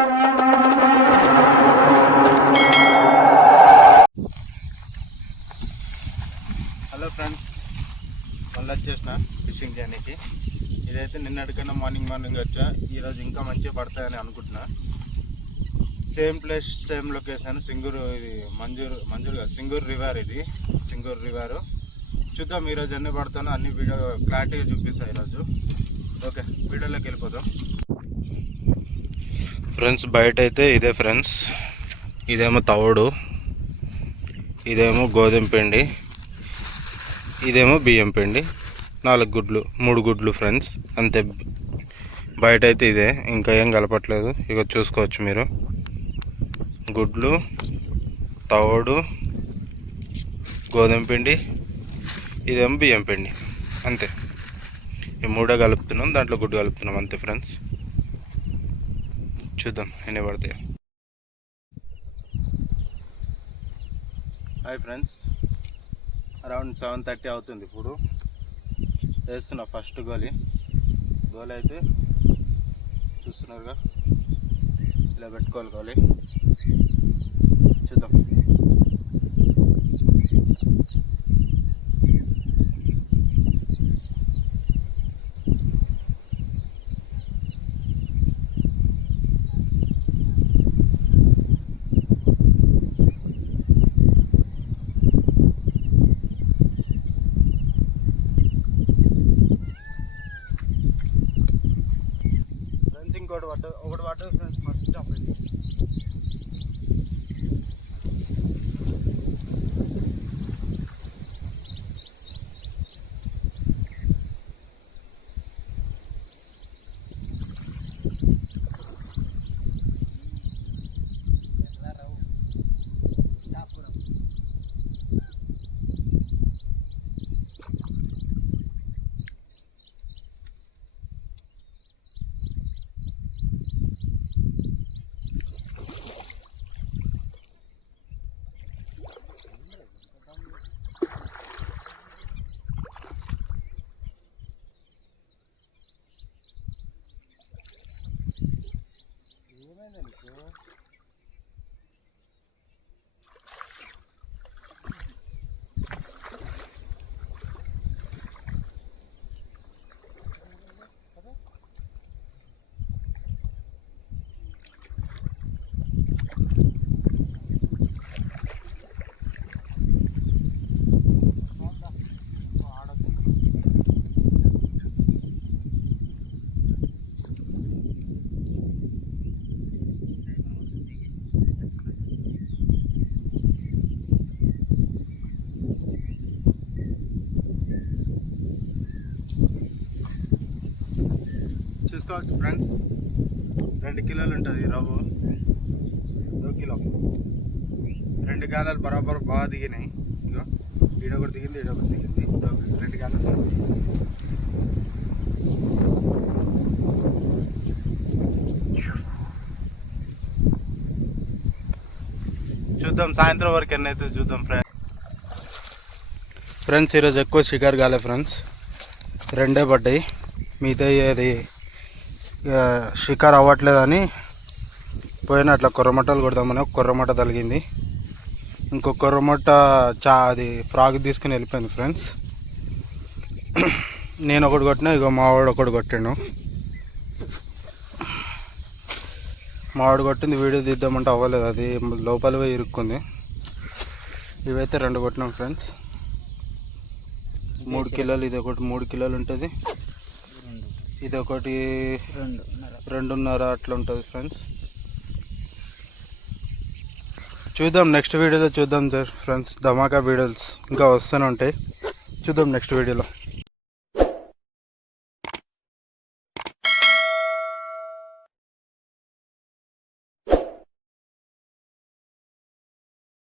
Hello friends, మళ్ళీ వచ్చేసిన fishing చేయడానికి. ఇదైతే నిన్నటికన్నా మార్నింగ్ వచ్చా. ఈరోజు ఇంకా మంచిగా పడతాయని అనుకుంటున్నా. Same place, same location, Singur. ఇది మంజూరు కాదు, సింగూరు రివర్. ఇది సింగూరు రివర్. చూద్దాం ఈరోజు ఎన్ని పడతానో అన్ని వీడియో క్లారిటీగా చూపిస్తాను ఈరోజు. ఓకే, వీడియోలోకి వెళ్ళిపోదాం ఫ్రెండ్స్. బయట అయితే ఇదే ఫ్రెండ్స్, ఇదేమో తవుడు, ఇదేమో గోధుమ పిండి, ఇదేమో బియ్యం పిండి. 4 గుడ్లు, 3 గుడ్లు ఫ్రెండ్స్, అంతే. బయట అయితే ఇదే, ఇంకా ఏం కలపట్లేదు. ఇక చూసుకోవచ్చు మీరు. గుడ్లు, తవుడు, గోధుమ పిండి, ఇదేమో బియ్యం పిండి, అంతే. ఈ 3 కలుపుతున్నాం, దాంట్లో గుడ్డు కలుపుతున్నాం, అంతే ఫ్రెండ్స్. చూద్దాం ఎన్ని పడతాయి. హాయ్ ఫ్రెండ్స్, అరౌండ్ 7:30 అవుతుంది. ఇప్పుడు వేస్తున్నా ఫస్ట్ గోలి అయితే చూస్తున్నారుగా, ఇలా పెట్టుకోవాలి గోలి. చూద్దాం. ఒకటి వాటర్ ఫ్రెండ్స్, ఫస్ట్ జంప్ అయింది. చూసుకోవచ్చు ఫ్రెండ్స్, 2 కిలోలు ఉంటుంది రవ్వు. 2 కిలో, 2 గాలాలు బరాబర్ బాగా దిగినాయి. ఇగో ఈడొకటి దిగింది, ఈడొకటి దిగింది. 2 గాలాలు. చూద్దాం సాయంత్రం వరకు ఎన్నైతే చూద్దాం ఫ్రెండ్స్. ఈరోజు ఎక్కువ షికారు కాలే ఫ్రెండ్స్, 2 పడ్డాయి. మిగతా అది షికారు అవ్వట్లేదని పోయిన అట్లా కొర్రమట్టలు కొడదామని ఒక కొర్రమట్ట తగిలింది. ఇంకో కొర్రమట్ట అది ఫ్రాగ్ తీసుకుని వెళ్ళిపోయింది ఫ్రెండ్స్. నేను ఒకటి కొట్టినా, ఇగో మావాడు ఒకటి కొట్టాను. మావాడు కొట్టింది వీడియో తీద్దామంటే అవ్వలేదు, అది లోపల పోయి ఇరుక్కుంది. ఇవైతే 2 కొట్టినాం ఫ్రెండ్స్. 3 కిలోలు, ఇది ఒకటి 3 కిలోలు ఉంటుంది, ఇది ఒకటి 2.5 అట్లా ఉంటుంది ఫ్రెండ్స్. చూద్దాం నెక్స్ట్ వీడియోలో చూద్దాం ఫ్రెండ్స్. ధమాకా వీడియోస్ ఇంకా వస్తూనే ఉంటాయి, చూద్దాం నెక్స్ట్ వీడియోలో.